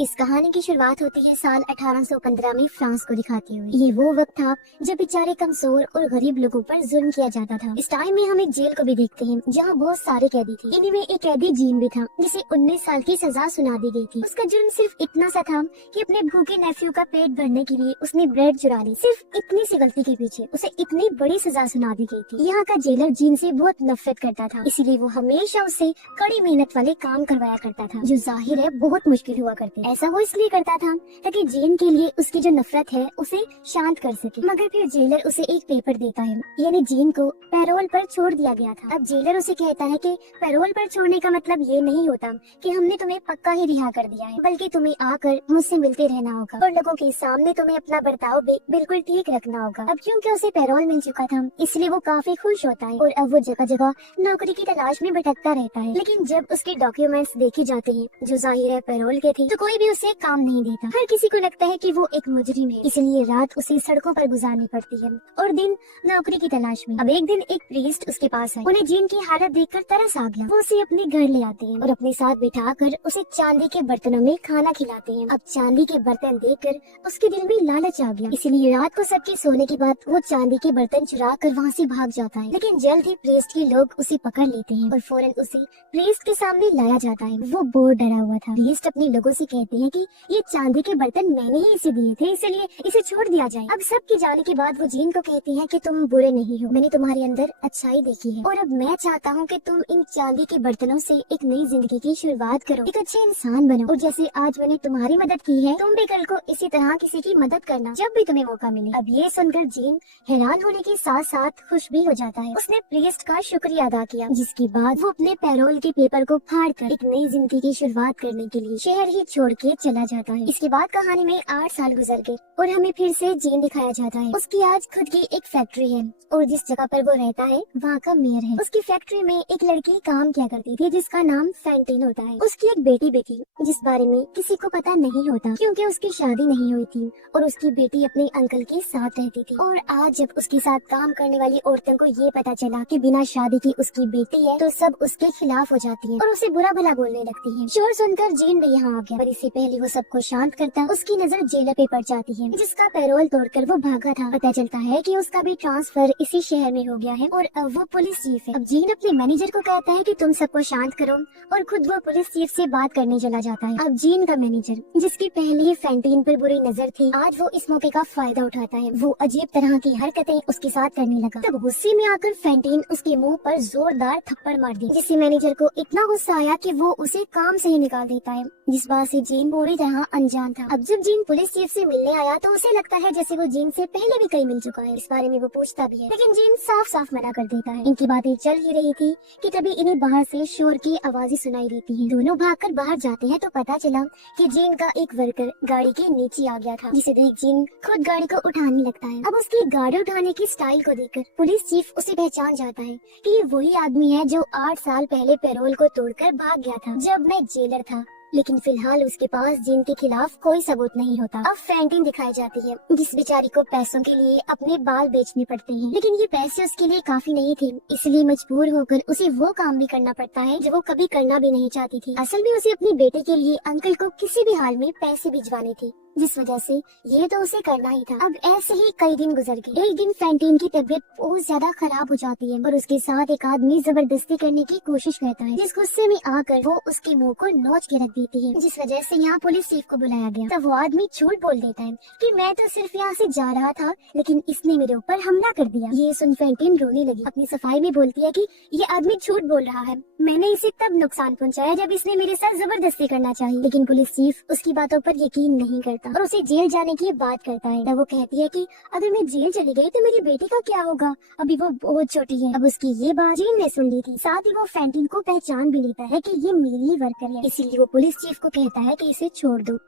इस कहानी की शुरुआत होती है साल 1815 में फ्रांस को दिखाते हुए। ये वो वक्त था जब बेचारे कमजोर और गरीब लोगों पर जुल्म किया जाता था। इस टाइम में हम एक जेल को भी देखते हैं जहाँ बहुत सारे कैदी थे। इन्हीं में एक कैदी जीन भी था जिसे 19 साल की सजा सुना दी गई थी। उसका जुर्म सिर्फ इतना सा था कि अपने भूखे नेफ्यू का पेट भरने के लिए उसने ब्रेड चुरा ली। सिर्फ इतनी सी गलती के पीछे उसे इतनी बड़ी सजा सुना दी गई थी। यहाँ का जेलर जीन से बहुत नफरत करता था, इसीलिए वो हमेशा उससे कड़ी मेहनत वाले काम करवाया करता था, जो जाहिर है बहुत मुश्किल हुआ करते। ऐसा वो इसलिए करता था ताकि जीन के लिए उसकी जो नफरत है उसे शांत कर सके। मगर फिर जेलर उसे एक पेपर देता है, यानी जीन को पैरोल पर छोड़ दिया गया था। अब जेलर उसे कहता है कि पैरोल पर छोड़ने का मतलब ये नहीं होता कि हमने तुम्हें पक्का ही रिहा कर दिया है, बल्कि तुम्हें आकर मुझसे मिलते रहना होगा और लोगों के सामने तुम्हें अपना बर्ताव भी बिल्कुल ठीक रखना होगा। अब क्योंकि उसे पैरोल मिल चुका था इसलिए वो काफी खुश होता है और अब वो जगह जगह नौकरी की तलाश में भटकता रहता है। लेकिन जब उसके डॉक्यूमेंट्स देखे जाते हैं जो जाहिर है पैरोल के थे, तो कोई भी उसे काम नहीं देता। हर किसी को लगता है कि वो एक मुजरिम है, इसलिए रात उसे सड़कों पर गुजारनी पड़ती है और दिन नौकरी की तलाश में। अब एक दिन एक प्रीस्ट उसके पास है। उन्हें जीन की हालत देखकर तरस आ गया। वो उसे अपने घर ले आते हैं और अपने साथ बिठाकर उसे चांदी के बर्तनों में खाना खिलाते हैं। अब चांदी के बर्तन देखकर उसके दिल में लालच आ गया, इसीलिए रात को सबके सोने के बाद वो चांदी के बर्तन चुरा कर वहाँ से भाग जाता है। लेकिन जल्द ही प्रीस्ट के लोग उसे पकड़ लेते हैं और फौरन उसे प्रीस्ट के सामने लाया जाता है। वो बहुत डरा हुआ था। प्रीस्ट अपने लोगों से कहते हैं कि ये चांदी के बर्तन मैंने ही इसे दिए थे, इसलिए इसे छोड़ दिया जाए। अब सबके जाने के बाद वो जीन को कहती है कि तुम बुरे नहीं हो, मैंने तुम्हारे अंदर अच्छाई देखी है और अब मैं चाहता हूँ कि तुम इन चांदी के बर्तनों से एक नई जिंदगी की शुरुआत करो, एक अच्छे इंसान बनो और जैसे आज मैंने तुम्हारी मदद की है तुम भी कल को इसी तरह किसी की मदद करना जब भी तुम्हें मौका मिले। अब ये सुनकर जीन हैरान होने के साथ साथ खुश भी हो जाता है। उसने प्रीस्ट का शुक्रिया अदा किया, जिसके बाद वो अपने पैरोल के पेपर को फाड़ कर एक नई जिंदगी की शुरुआत करने के लिए शहर ही छोड़ के चला जाता है। इसके बाद कहानी में 8 साल गुजर गए और हमें फिर से जीन दिखाया जाता है। उसकी आज खुद की एक फैक्ट्री है और जिस जगह पर वो रहता है वहाँ का मेयर है। उसकी फैक्ट्री में एक लड़की काम किया करती थी जिसका नाम फैंटीन होता है। उसकी एक बेटी भी थी जिस बारे में किसी को पता नहीं होता क्योंकि उसकी शादी नहीं हुई थी और उसकी बेटी अपने अंकल के साथ रहती थी। और आज जब उसके साथ काम करने वाली औरतों को ये पता चला कि बिना शादी की उसकी बेटी है, तो सब उसके खिलाफ हो जाती है और उसे बुरा भला बोलने लगती है। शोर सुनकर जीन भी यहाँ आ गया, पर इससे पहले वो सबको शांत करता उसकी नजर जेलर पे पड़ जाती है जिसका पैरोल तोड़कर वो भागा था। पता चलता है कि उसका भी ट्रांसफर इसी शहर में हो गया है और अब वो पुलिस चीफ है। अब जीन अपने मैनेजर को कहता है कि तुम सबको शांत करो और खुद वो पुलिस चीफ से बात करने चला जाता है। अब जीन का मैनेजर, जिसकी पहले ही फैंटीन पर बुरी नजर थी, आज वो इस मौके का फायदा उठाता है। वो अजीब तरह की हरकतें उसके साथ करने लगा। तब गुस्से में आकर फैंटीन उसके मुंह पर जोरदार थप्पड़ मार दी, जिससे मैनेजर को इतना गुस्सा आया कि वो उसे काम से ही निकाल देता है, जिस बात से जीन पूरी तरह अनजान था। अब जब जीन पुलिस चीफ से मिलने आया तो उसे लगता है जैसे वो जीन से पहले भी कहीं मिल चुका है। इस बारे में वो पूछता भी है, लेकिन जीन साफ साफ मना कर देता है। इनकी बातें चल ही रही थी कि तभी इन्हें बाहर से शोर की आवाजें सुनाई देती हैं। दोनों भागकर बाहर जाते हैं तो पता चला कि जीन का एक वर्कर गाड़ी के नीचे आ गया था, जिसे देख जीन खुद गाड़ी को उठाने लगता है। अब उसकी गाड़ी उठाने की स्टाइल को देखकर पुलिस चीफ उसे पहचान जाता है कि ये वही आदमी है जो 8 साल पहले पैरोल को तोड़कर भाग गया था जब मैं जेलर था। लेकिन फिलहाल उसके पास जीन के खिलाफ कोई सबूत नहीं होता। अब फैंटीन दिखाई जाती है जिस बेचारी को पैसों के लिए अपने बाल बेचने पड़ते हैं, लेकिन ये पैसे उसके लिए काफी नहीं थे, इसलिए मजबूर होकर उसे वो काम भी करना पड़ता है जो वो कभी करना भी नहीं चाहती थी। असल में उसे अपनी बेटे के लिए अंकल को किसी भी हाल में पैसे भिजवाने थे, जिस वजह से ये तो उसे करना ही था। अब ऐसे ही कई दिन गुजर गए। एक दिन फैंटीन की तबीयत बहुत ज्यादा खराब हो जाती है और उसके साथ एक आदमी जबरदस्ती करने की कोशिश करता है, जिस गुस्से में आकर वो उसके मुंह को नोच के रख देती है, जिस वजह से यहाँ पुलिस चीफ को बुलाया गया। तब वो आदमी झूठ बोल देता है कि मैं तो सिर्फ यहाँ से जा रहा था, लेकिन इसने मेरे ऊपर हमला कर दिया। ये सुन फैंटीन रोने लगी। अपनी सफाई में बोलती है कि ये आदमी झूठ बोल रहा है, मैंने इसे तब नुकसान पहुँचाया जब इसने मेरे साथ जबरदस्ती करना चाहिए। लेकिन पुलिस चीफ उसकी बातों पर यकीन नहीं करता और उसे जेल जाने की बात करता है। तब वो कहती है कि अगर मैं जेल चली गई तो मेरी बेटी का क्या होगा, अभी वो बहुत छोटी है। अब उसकी ये बात जीन ने सुन ली थी। साथ ही वो फैंटीन को पहचान भी लेता है कि ये मेरी ही वर्कर है, इसीलिए वो पुलिस चीफ को कहता है कि इसे छोड़ दो।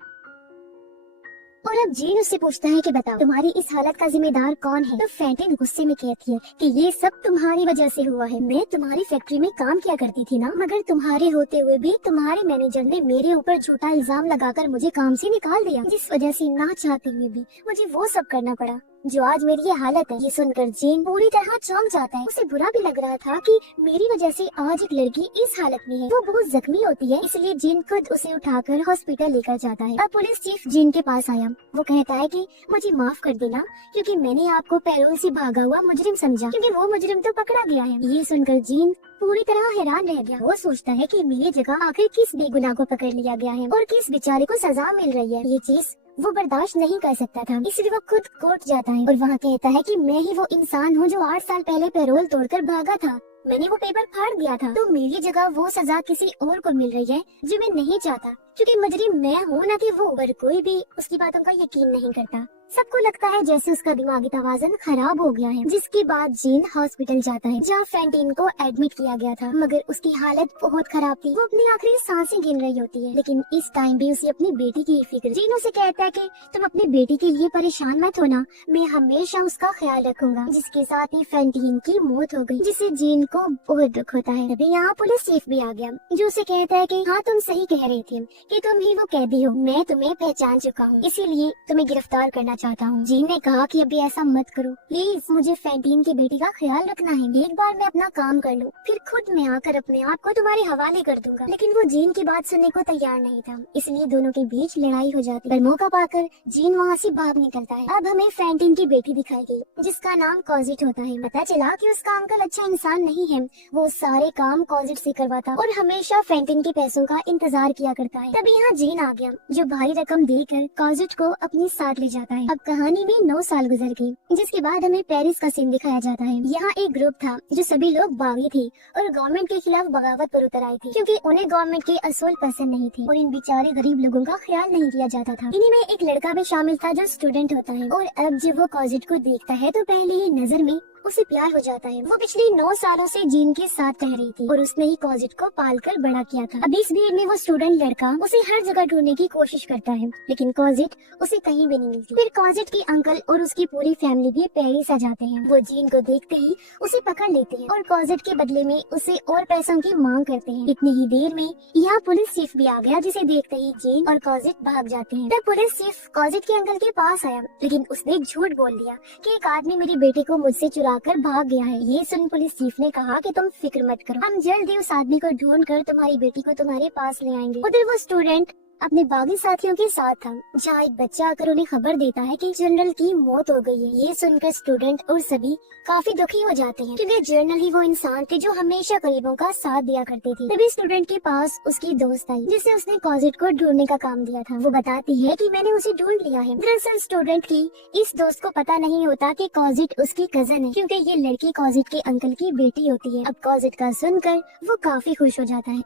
और अब जीन उससे पूछता है कि बताओ तुम्हारी इस हालत का जिम्मेदार कौन है। तो फैंटीन गुस्से में कहती है कि ये सब तुम्हारी वजह से हुआ है। मैं तुम्हारी फैक्ट्री में काम किया करती थी ना, मगर तुम्हारे होते हुए भी तुम्हारे मैनेजर ने मेरे ऊपर झूठा इल्जाम लगाकर मुझे काम से निकाल दिया, जिस वजह से ना चाहते हुए भी मुझे वो सब करना पड़ा। जो आज मेरी ये हालत है। ये सुनकर जीन पूरी तरह चौंक जाता है। उसे बुरा भी लग रहा था कि मेरी वजह से आज एक लड़की इस हालत में है। वो बहुत जख्मी होती है, इसलिए जीन खुद उसे उठाकर हॉस्पिटल लेकर जाता है। अब पुलिस चीफ जीन के पास आया। वो कहता है कि मुझे माफ कर देना क्योंकि मैंने आपको पैरोल से भागा हुआ मुजरिम समझा, क्योंकि वो मुजरिम तो पकड़ा गया है। ये सुनकर जीन पूरी तरह हैरान रह गया। वो सोचता है कि मेरी जगह आखिर किस बेगुनाह को पकड़ लिया गया है और किस बेचारे को सजा मिल रही है। ये चीज वो बर्दाश्त नहीं कर सकता था, इसलिए वो खुद कोर्ट जाता है और वहाँ कहता है कि मैं ही वो इंसान हूँ जो 8 साल पहले पैरोल तोड़कर भागा था। मैंने वो पेपर फाड़ दिया था, तो मेरी जगह वो सजा किसी और को मिल रही है जो मैं नहीं चाहता, क्योंकि मुजरिम मैं हूँ ना कि वो। पर कोई भी उसकी बातों का यकीन नहीं करता। सबको लगता है जैसे उसका दिमागी तवाज़ुन खराब हो गया है। जिसके बाद जीन हॉस्पिटल जाता है जहाँ फैंटीन को एडमिट किया गया था, मगर उसकी हालत बहुत खराब थी। वो अपनी आखिरी सांसें गिन रही होती है, लेकिन इस टाइम भी उसे अपनी बेटी की फिक्र। जीन उसे कहता है कि तुम अपनी बेटी के लिए परेशान मत होना, मैं हमेशा उसका ख्याल रखूंगा। जिसके साथ ही फैंटीन की मौत हो गई, जिससे जीन को बहुत दुख होता है। तभी यहाँ पुलिस चीफ भी आ गया, जो उसे कहता है कि हाँ तुम सही कह रही थी कि तुम ही वो कैदी हो। मैं तुम्हें पहचान चुका हूँ, इसीलिए तुम्हें गिरफ्तार करना चाहता हूँ। जीन ने कहा कि अभी ऐसा मत करो प्लीज, मुझे फैंटीन की बेटी का ख्याल रखना है। एक बार मैं अपना काम कर लूँ, फिर खुद मैं आकर अपने आप को तुम्हारे हवाले कर दूंगा। लेकिन वो जीन की बात सुनने को तैयार नहीं था, इसलिए दोनों के बीच लड़ाई हो जाती है। पर मौका पाकर जीन वहाँ से भाग निकलता है। अब हमें फैंटीन की बेटी दिखाई गई, जिसका नाम कॉजिट होता है। पता चला कि उसका अंकल अच्छा इंसान नहीं है, वो सारे काम कॉजिट से करवाता और हमेशा फैंटीन के पैसों का इंतजार किया करता है। तभी यहाँ जीन आ गया, जो भारी रकम देकर कॉजिट को अपने साथ ले जाता है। अब कहानी में 9 साल गुजर गए, जिसके बाद हमें पेरिस का सीन दिखाया जाता है। यहाँ एक ग्रुप था जो सभी लोग बागी थे और गवर्नमेंट के खिलाफ बगावत पर उतर आई थी, क्योंकि उन्हें गवर्नमेंट के असूल पसंद नहीं थे और इन बेचारे गरीब लोगों का ख्याल नहीं किया जाता था। इन्हीं में एक लड़का भी शामिल था जो स्टूडेंट होता है, और अब जब वो कॉजिट को देखता है तो पहले ही नजर में उसे प्यार हो जाता है। वो पिछले 9 सालों से जीन के साथ रह रही थी और उसने ही कॉजिट को पाल कर बड़ा किया था। अब इस भीड़ में वो स्टूडेंट लड़का उसे हर जगह ढूंढने की कोशिश करता है, लेकिन कॉजिट उसे कहीं भी नहीं मिलती। फिर कॉजिट के अंकल और उसकी पूरी फैमिली भी पेरिस आ जाते हैं। वो जीन को देखते ही उसे पकड़ लेते हैं और कॉजिट के बदले में उसे और पैसों की मांग करते हैं। इतनी ही देर में यहाँ पुलिस चीफ भी आ गया, जिसे देखते ही जीन और कॉजिट भाग जाते हैं। तब पुलिस चीफ कॉजिट के अंकल के पास आया, लेकिन उसने झूठ बोल दिया कि एक आदमी मेरी बेटी को मुझसे कर भाग गया है। ये सुन पुलिस चीफ ने कहा कि तुम फिक्र मत करो, हम जल्द ही उस आदमी को ढूंढ कर तुम्हारी बेटी को तुम्हारे पास ले आएंगे। उधर वो स्टूडेंट अपने बागी साथियों के साथ था, जहाँ एक बच्चा आकर उन्हें खबर देता है कि जनरल की मौत हो गई है। ये सुनकर स्टूडेंट और सभी काफी दुखी हो जाते हैं, क्योंकि जनरल ही वो इंसान थे जो हमेशा गरीबों का साथ दिया करते थे। तभी स्टूडेंट के पास उसकी दोस्त आई, जिसे उसने कॉजिट को ढूंढने का काम दिया था। वो बताती है कि मैंने उसे ढूंढ लिया है। दरअसल स्टूडेंट की इस दोस्त को पता नहीं होता कि कॉजिट उसकी कजन है, क्योंकि ये लड़की कॉजिट के अंकल की बेटी होती है। अब कॉजिट का सुनकर वो काफी खुश हो जाता है।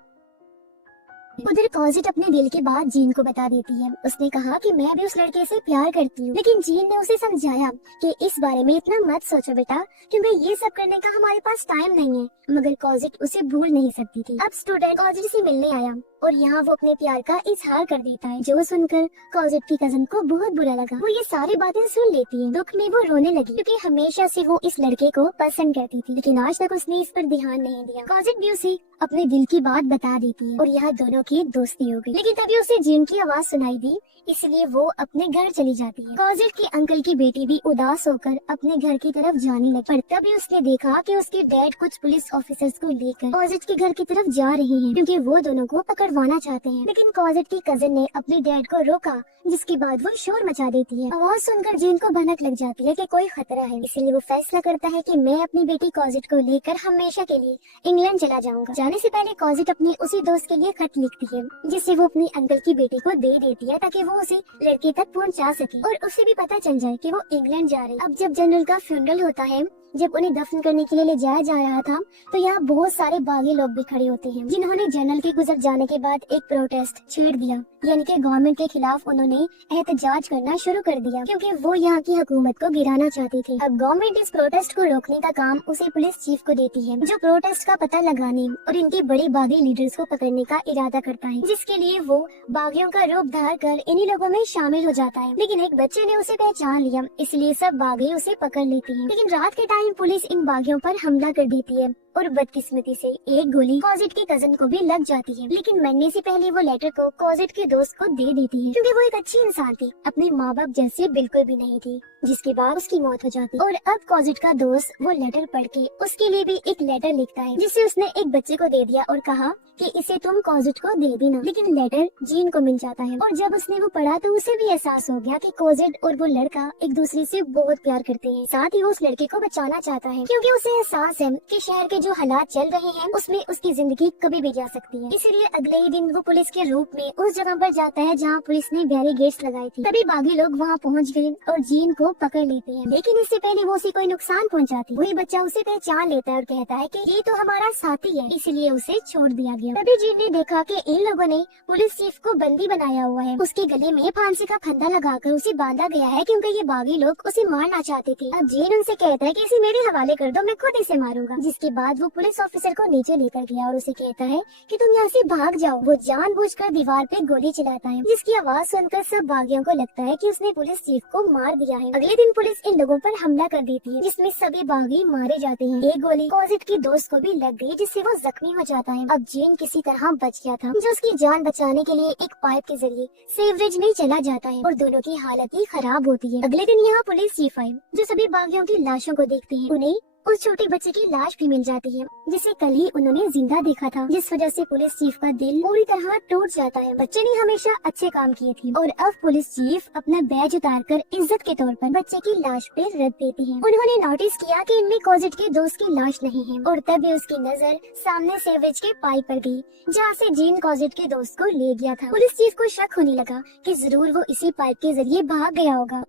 उधर कॉजिट अपने दिल की बात जीन को बता देती है। उसने कहा कि मैं भी उस लड़के से प्यार करती हूँ, लेकिन जीन ने उसे समझाया कि इस बारे में इतना मत सोचो बेटा, क्योंकि ये सब करने का हमारे पास टाइम नहीं है। मगर कॉजिट उसे भूल नहीं सकती थी। अब स्टूडेंट कॉजिट से मिलने आया और यहाँ वो अपने प्यार का इजहार कर देता है, जो सुनकर कॉजिट की कजन को बहुत बुरा लगा। वो ये सारी बातें सुन लेती है। दुख में वो रोने लगी, क्योंकि हमेशा से वो इस लड़के को पसंद करती थी, लेकिन आज तक उसने इस पर ध्यान नहीं दिया। कॉजिट भी उसे अपने दिल की बात बता देती है और यहाँ दोनों की दोस्ती हो गई। लेकिन तभी उसे जीन की आवाज सुनाई दी, इसलिए वो अपने घर चली जाती है। कॉजिट के अंकल की बेटी भी उदास होकर अपने घर की तरफ जाने लगी, पर तभी उसने देखा कि उसके डैड कुछ पुलिस ऑफिसर्स को लेकर कॉजिट के घर की तरफ जा रहे हैं, क्योंकि वो दोनों को पकड़वाना चाहते हैं। लेकिन कॉजिट की कजन ने अपने डैड को रोका, जिसके बाद वो शोर मचा देती है। आवाज सुनकर जीन को भनक लग जाती है कि कोई खतरा है, इसलिए वो फैसला करता है कि मैं अपनी बेटी कॉजिट को लेकर हमेशा के लिए इंग्लैंड चला जाऊंगा। जाने से पहले कॉजिट अपने उसी दोस्त के लिए खत लिखती है, जिसे वो अपने अंकल की बेटी को दे देती है, ताकि वो उसे लड़के तक पहुंचा सके और उसे भी पता चल जाए कि वो इंग्लैंड जा रहे हैं। अब जब जनरल का फ्यूनरल होता है, जब उन्हें दफन करने के लिए ले जाया जा रहा था, तो यहाँ बहुत सारे बागी लोग भी खड़े होते हैं, जिन्होंने जनरल के गुजर जाने के बाद एक प्रोटेस्ट छेड़ दिया, यानी कि गवर्नमेंट के खिलाफ उन्होंने एहतजाज करना शुरू कर दिया, क्योंकि वो यहाँ की हुकूमत को गिराना चाहती थी। अब गवर्नमेंट इस प्रोटेस्ट को रोकने का काम उसे पुलिस चीफ को देती है, जो प्रोटेस्ट का पता लगाने और इनके बड़े बागी लीडर्स को पकड़ने का इरादा करता है, जिसके लिए वो बागियों का रूप धार कर इन्हीं लोगों में शामिल हो जाता है। लेकिन एक बच्चे ने उसे पहचान लिया, इसलिए सब बागी उसे पकड़ लेते हैं। लेकिन रात के टाइम पुलिस इन बागियों पर हमला कर देती है और बदकिस्मती से एक गोली कॉजेट के कजन को भी लग जाती है, लेकिन मरने से पहले वो लेटर को कॉजेट के दोस्त को दे देती है, क्योंकि वो एक अच्छी इंसान थी, अपने माँ बाप जैसे बिल्कुल भी नहीं थी, जिसके बाद उसकी मौत हो जाती। और अब कॉजेट का दोस्त वो लेटर पढ़ के उसके लिए भी एक लेटर लिखता है, जिसे उसने एक बच्चे को दे दिया और कहा कि इसे तुम कॉजेट को दे देना। लेकिन लेटर जीन को मिल जाता है, और जब उसने वो पढ़ा तो उसे भी एहसास हो गया कि कॉजेट और वो लड़का एक दूसरे से बहुत प्यार करते हैं। साथ ही वो उस लड़के को बचाना चाहता है, क्योंकि उसे एहसास है कि शहर के जो हालात चल रहे हैं उसमें उसकी जिंदगी कभी भी जा सकती है। इसलिए अगले ही दिन वो पुलिस के रूप में उस जगह पर जाता है जहाँ पुलिस ने बैरिकेड्स लगाए थे। तभी बागी लोग वहाँ पहुँच गए और जीन को पकड़ लेते हैं, लेकिन इससे पहले वो उसे कोई नुकसान पहुँचाती। वही बच्चा उसे पहचान लेता है और कहता है कि ये तो हमारा साथी है, इसलिए उसे छोड़ दिया गया। तभी जीन ने देखा कि इन लोगों ने पुलिस चीफ को बंदी बनाया हुआ है, उसके गले में फांसी का फंदा लगाकर उसे बांधा गया है, क्योंकि ये बागी लोग उसे मारना चाहते थे। अब जीन उनसे कहता है कि इसे मेरे हवाले कर दो, मैं खुद इसे मारूंगा। जिसके बाद वो पुलिस ऑफिसर को नीचे लेकर गया और उसे कहता है कि तुम यहाँ से भाग जाओ। वो जानबूझकर दीवार पे गोली चलाता है, जिसकी आवाज सुनकर सब बागियों को लगता है कि उसने पुलिस चीफ को मार दिया है। अगले दिन पुलिस इन लोगों पर हमला कर देती है, जिसमें सभी बागी मारे जाते हैं। एक गोली कॉजेट के दोस्त को भी लग गई, जिससे वो जख्मी हो जाता है। अब जीन किसी तरह बच गया था, जो उसकी जान बचाने के लिए एक पाइप के जरिए सीवरेज में चला जाता है और दोनों की हालत ही खराब होती है। अगले दिन यहाँ पुलिस चीफ आई, जो सभी बागियों की लाशों को देखती है। उन्हें उस छोटे बच्चे की लाश भी मिल जाती है, जिसे कल ही उन्होंने जिंदा देखा था, जिस वजह से पुलिस चीफ का दिल पूरी तरह टूट जाता है। बच्चे ने हमेशा अच्छे काम किए थे और अब पुलिस चीफ अपना बैज उतारकर इज्जत के तौर पर बच्चे की लाश पे रख देती है। उन्होंने नोटिस किया कि इनमें कॉजेट के दोस्त की लाश नहीं है, और तभी उसकी नजर सामने सीवरेज के पाइप पर गई, जहाँ से जीन कॉजेट के दोस्त को ले गया था। पुलिस चीफ को शक होने लगा कि जरूर वो इसी पाइप के जरिए भाग गया होगा।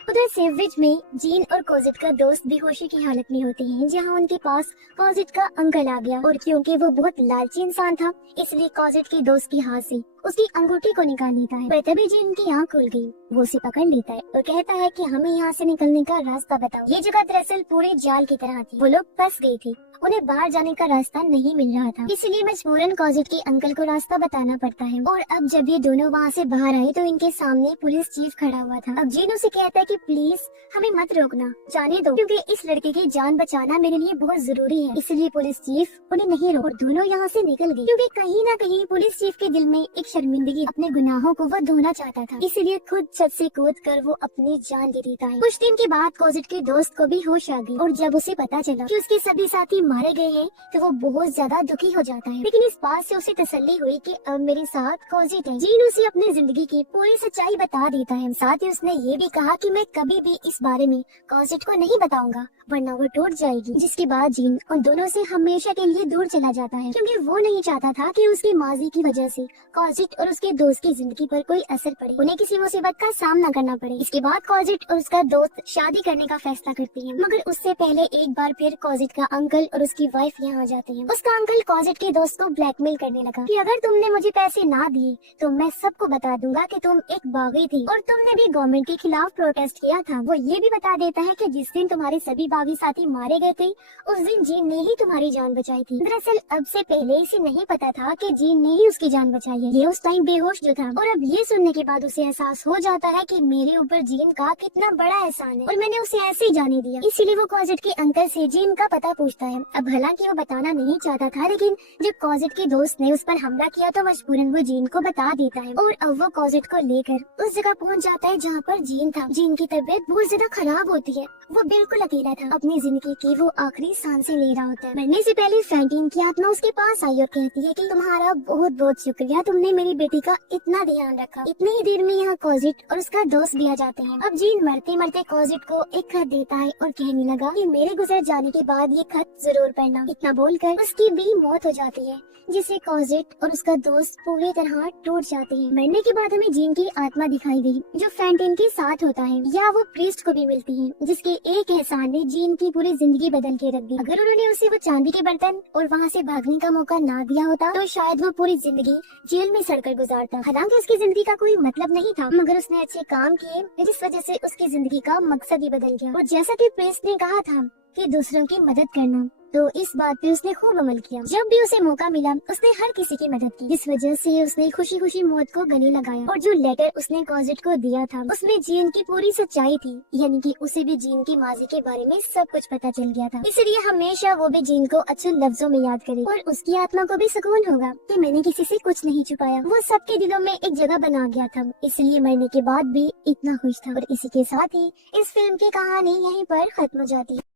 उधर सीवरेज में जीन और कॉजेट का दोस्त बेहोशी की हालत में होते हैं, जहां उनके पास कॉजेट का अंकल आ गया, और क्योंकि वो बहुत लालची इंसान था, इसलिए कॉजेट के दोस्त के हाथ से उसकी अंगूठी को निकाल लेता है। पर तभी जीन की आँख खुल गई, वो उसे पकड़ लेता है और कहता है कि हमें यहाँ से निकलने का रास्ता बताओ। ये जगह दरअसल पूरे जाल की तरह थी, वो लोग फंस गए थे, उन्हें बाहर जाने का रास्ता नहीं मिल रहा था, इसलिए मजबूरन कॉजेट के अंकल को रास्ता बताना पड़ता है। और अब जब ये दोनों वहाँ से बाहर आए तो इनके सामने पुलिस चीफ खड़ा हुआ था। अब जीन उसे कहता है कि प्लीज हमें मत रोकना, जाने दो, क्योंकि इस लड़के की जान बचाना मेरे लिए बहुत जरूरी है। इसलिए पुलिस चीफ उन्हें नहीं रोक, और दोनों यहाँ से निकल गए, क्योंकि कहीं ना कहीं पुलिस चीफ के दिल में एक शर्मिंदगी, अपने गुनाहों को वो धोना चाहता था, इसलिए खुद छत से कूद कर वो अपनी जान दे देता है। कुछ दिन के बाद कॉजेट के दोस्त को भी होश आ गई, और जब उसे पता चला कि उसके सभी साथी मारे गए हैं तो वो बहुत ज्यादा दुखी हो जाता है। लेकिन इस बात से उसे तसल्ली हुई कि अब मेरे साथ कॉजेट है। जीन उसे अपनी जिंदगी की पूरी सच्चाई बता देता है। साथ ही उसने ये भी कहा कि मैं कभी भी इस बारे में कॉजेट को नहीं बताऊंगा, वरना वो टूट जाएगी। जिसके बाद जीन उन दोनों से हमेशा के लिए दूर चला जाता है, क्योंकि वो नहीं चाहता था कि उसके माजी की वजह से कॉजेट और उसके दोस्त की जिंदगी पर कोई असर पड़े, उन्हें किसी मुसीबत का सामना करना पड़े। इसके बाद कॉजेट और उसका दोस्त शादी करने का फैसला करते हैं, मगर उससे पहले एक बार फिर कॉजेट का अंकल और उसकी वाइफ यहाँ आ जाते हैं। उसका अंकल कॉजेट के दोस्त को ब्लैकमेल करने लगा कि अगर तुमने मुझे पैसे ना दिए तो मैं सबको बता दूंगा कि तुम एक बागी थी और तुमने भी गवर्नमेंट के खिलाफ प्रोटेस्ट किया था। वो ये भी बता देता है कि जिस दिन तुम्हारे सभी बागी साथी मारे गए थे उस दिन जीन ने ही तुम्हारी जान बचाई थी। दरअसल अब से पहले इसे नहीं पता था कि जीन ने ही उसकी जान बचाई है, ये उस टाइम बेहोश जो था। और अब ये सुनने के बाद उसे एहसास हो जाता है कि मेरे ऊपर जीन का कितना बड़ा एहसान है और मैंने उसे ऐसे ही जाने दिया। इसीलिए वो कॉजेट के अंकल से जीन का पता पूछता है। अब हालांकि वो बताना नहीं चाहता था, लेकिन जब कॉजेट के दोस्त ने उस पर हमला किया तो मजबूरन वो जीन को बता देता है। और अब वो कॉजेट को लेकर उस जगह पहुंच जाता है जहाँ पर जीन था। जीन की तबीयत बहुत ज्यादा खराब होती है, वो बिल्कुल अकेला था, अपनी जिंदगी की वो आखिरी सांसें ले रहा होता है। मरने से पहले फैंटीन की आत्मा उसके पास आई और कहती है कि तुम्हारा बहुत बहुत शुक्रिया, तुमने मेरी बेटी का इतना ध्यान रखा। इतनी ही देर में यहाँ कॉजेट और उसका दोस्त भी आ जाते हैं। अब जीन मरते मरते कॉजेट को एक खत देता है और कहने लगा कि मेरे गुजर जाने के बाद ये खत जरूर पढ़ना। इतना बोलकर उसकी भी मौत हो जाती है, जिससे कॉजेट और उसका दोस्त पूरी तरह टूट जाते हैं। मरने के बाद हमें जीन की आत्मा दिखाई गई जो फैंटीन के साथ होता है, या वो प्रीस्ट को भी मिलती है, जिसके एक एहसान ने जीन की पूरी जिंदगी बदल के रख दी। अगर उन्होंने उसे वो चांदी के बर्तन और वहाँ से भागने का मौका ना दिया होता तो शायद वो पूरी जिंदगी जेल में सड़कर गुजारता। हालांकि उसकी जिंदगी का कोई मतलब नहीं था, मगर उसने अच्छे काम किए जिस वजह से उसकी जिंदगी का मकसद ही बदल गया। और जैसा कि प्रीस्ट ने कहा था कि दूसरों की मदद करना, तो इस बात पे उसने खूब अमल किया। जब भी उसे मौका मिला उसने हर किसी की मदद की। इस वजह से उसने खुशी खुशी मौत को गले लगाया। और जो लेटर उसने कॉजेट को दिया था उसमें जीन की पूरी सच्चाई थी, यानी कि उसे भी जीन की माजी के बारे में सब कुछ पता चल गया था। इसलिए हमेशा वो भी जीन को अच्छे लफ्जों में याद करे और उसकी आत्मा को भी सुकून होगा कि मैंने किसी से कुछ नहीं छुपाया। वो सबके दिलों में एक जगह बना गया था, इसलिए मरने के बाद भी इतना खुश था। और इसी के साथ ही इस फिल्म की कहानी यहीं पर खत्म हो जाती है।